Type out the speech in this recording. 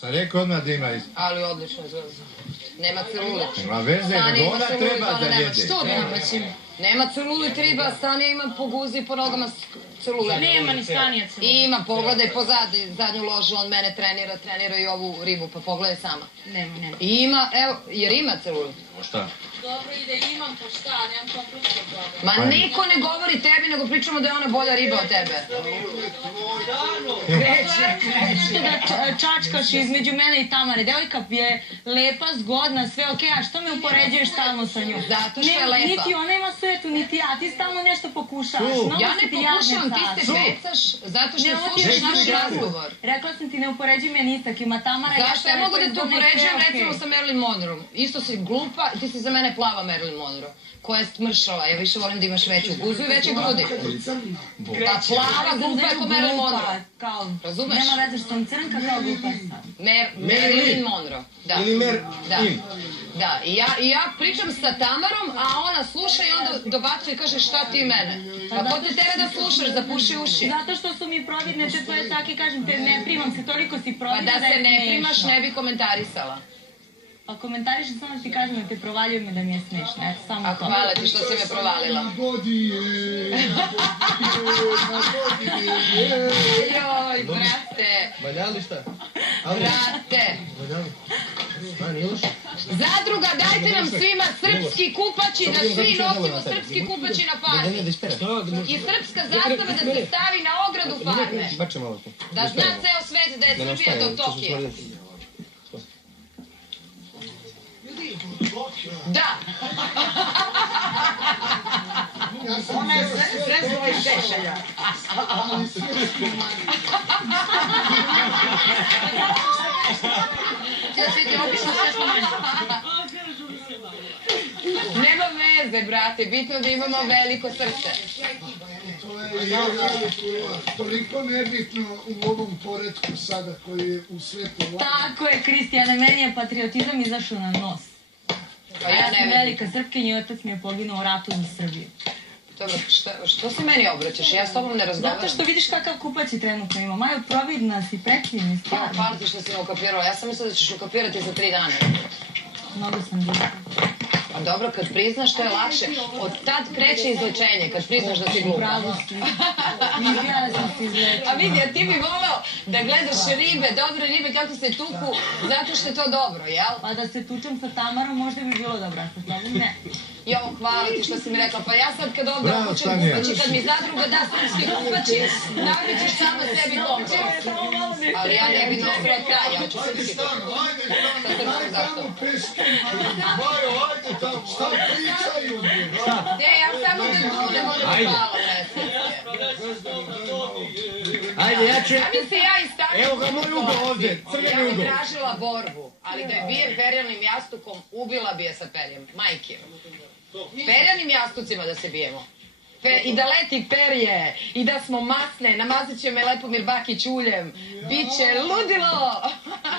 Sam rekao odmah da ima isto. Ali odlično izgleda. Nema celulit. Nema veze, nego ona treba da jede. Što nema, mislim? Nema celulit riba, Stanija ima po guzi i po nogama celulit. Nema ni Stanija celulit. Ima, pogledaj pozadi, zadnju ložu, on mene trenira i ovu ribu, pa pogledaj sama. Nema. I ima, evo, jer ima celulit. O šta? Dobro i da imam, pa šta, nemam kompleksa toga. Ma niko ne govori tebi, nego pričamo da je ona bolja riba od tebe. Kreće da čačkaš između mene i Tamare. Devojka je lepa, zgodna, sve okej, a što me upoređuješ stalno sa njom? Zato što je lepa. Niti ona ima svetu, niti ja, ti stalno nešto pokušavaš. Ja ne pokušavam, ti se pecaš zato što slušaš naš razgovor. Rekla sam ti, ne upoređuj me ni sa kim, a Tamara... Zašto ja mogu da te upoređujem recimo sa Marilyn Monroe? Isto si glupa, ti si za mene plava Marilyn Monroe, koja je smršala. Ja više volim da imaš veću guzu i veće grudi. A plava glupa je ko Marilyn Monroe. Razumeš? Nema veze što sam crnka kao glupa sad. Marilyn Monroe. Ili Da, i ja pričam sa Tamarom, a ona sluša i onda dobacuje i kaže šta ti mene? Pa ko te tebe da slušaš, zapuši uši? Zato što su mi providne te tvoje cake, kažem te, ne primam se, toliko si providna Pa da je da se ne smešno. primaš, ne bi komentarisala. Pa komentarišem samo da ti kažem da te provaljujem i da mi je smešno, eto, samo to. Hvala ti što si me provalila. Joj, brate. Valjali šta? Brate. Valjali? A, nije loše? Zadruga, dajte nam svima srpski kupaći, da svi nosimo srpski kupaći na farmi. I srpska zastava da se stavi na ogradu farme. Da zna ceo svet da je Srbija do Tokija. Da. Ona je zrezova iz Šešelja. Nema veze, brate, bitno da imamo veliko srce. To je toliko nebitno u ovom poretku sada koji je u svetu. Tako je, Kristijana, meni je patriotizam izašao na nos. Pa Ja sam velika Srpkinja i otac mi je poginuo u ratu za Srbiju. Dobro, što se meni obraćaš? Ja s tobom ne razgovaram. Zato što vidiš kakav kupac je trenutno ima. Maju, providna si, prekvidni, stvarno. Hvala ti što si me ukapirala. Ja sam mislila da ćeš ukapirati za 3 dana. Mnogo sam glupa. A dobro, kad priznaš, to je lakše. Od tad kreće izlečenje, kad priznaš da si glupa. Pravo si. Izbjala sam se izlečenja. A vidi, a ti bi voleo da gledaš ribe, dobre ribe, kako se tuku, zato što je to dobro, jel? Pa da se tučem sa Tamarom, možda bi bilo dobro, a sa tobom ne. Jo, hvala ti što si mi rekla, pa ja sad kad ovdje okućem kupaći, kad mi zadruga da srpski kupaći, nabit ćeš sama sebi komče. Ali ja ne bi nosila taj, ja ću srpski kupaći. Sa srpskom zastavom. Šta pričaju? Ja samo da budem hvala u nesvijetje. Ajde, ja ću... Ja bi se ja istavila. Evo ga moj ugao ovdje, crveni Ja ugao. bi tražila borbu, ali da je bije perjanim jastukom, ubila bi je sa perjem. Majke. Perjanim jastucima da se bijemo. I da leti perje, i da smo masne, namazat će me Lepomir Bakić uljem. Biće ludilo!